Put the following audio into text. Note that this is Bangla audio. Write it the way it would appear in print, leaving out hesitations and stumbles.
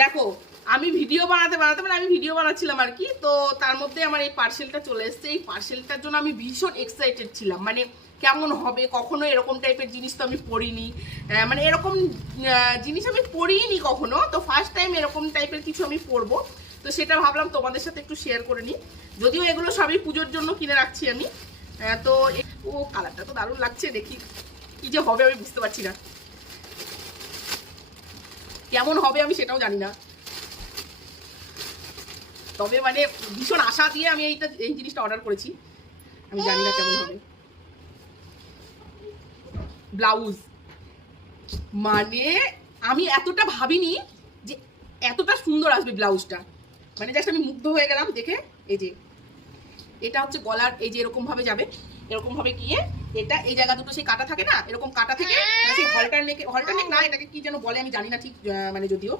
দেখো আমি ভিডিও বানাতে বানাতে মানে আমি ভিডিও বানাচ্ছিলাম আর কি, তো তার মধ্যে আমার এই পার্সেলটা চলে এসেছে। এই পার্সেলটার জন্য আমি ভীষণ এক্সাইটেড ছিলাম, মানে কেমন হবে, কখনো এরকম টাইপের জিনিস তো আমি পরিনি, মানে এরকম জিনিস আমি পরিনি কখনো, তো ফার্স্ট টাইম এরকম টাইপের কিছু আমি পরবো। তো সেটা ভাবলাম তোমাদের সাথে একটু শেয়ার করে নিই, যদিও এগুলো সবই পুজোর জন্য কিনে রাখছি আমি। তো ও কালারটা তো দারুণ লাগছে, দেখি কি যে হবে আমি বুঝতে পারছি না, কেমন হবে আমি সেটাও জানি না, তবে মানে ভীষণ আশা দিয়ে আমি এই জিনিসটা অর্ডার করেছি, আমি জানি না কেমন হবে। ব্লাউজ মানে আমি এতটা ভাবিনি যে এতটা সুন্দর আসবে ব্লাউজটা, মানে জাস্ট আমি মুগ্ধ হয়ে গেলাম দেখে। এই যে এটা হচ্ছে গলার, এই যে এরকম ভাবে যাবে, এরকম ভাবে গিয়ে এটা এই জায়গা দুটো সেই কাটা থাকে না, এরকম কাটা থেকে মানে সেই হলটার নেক না, এটাকে কি যেন বলে আমি জানি না ঠিক, মানে যদিও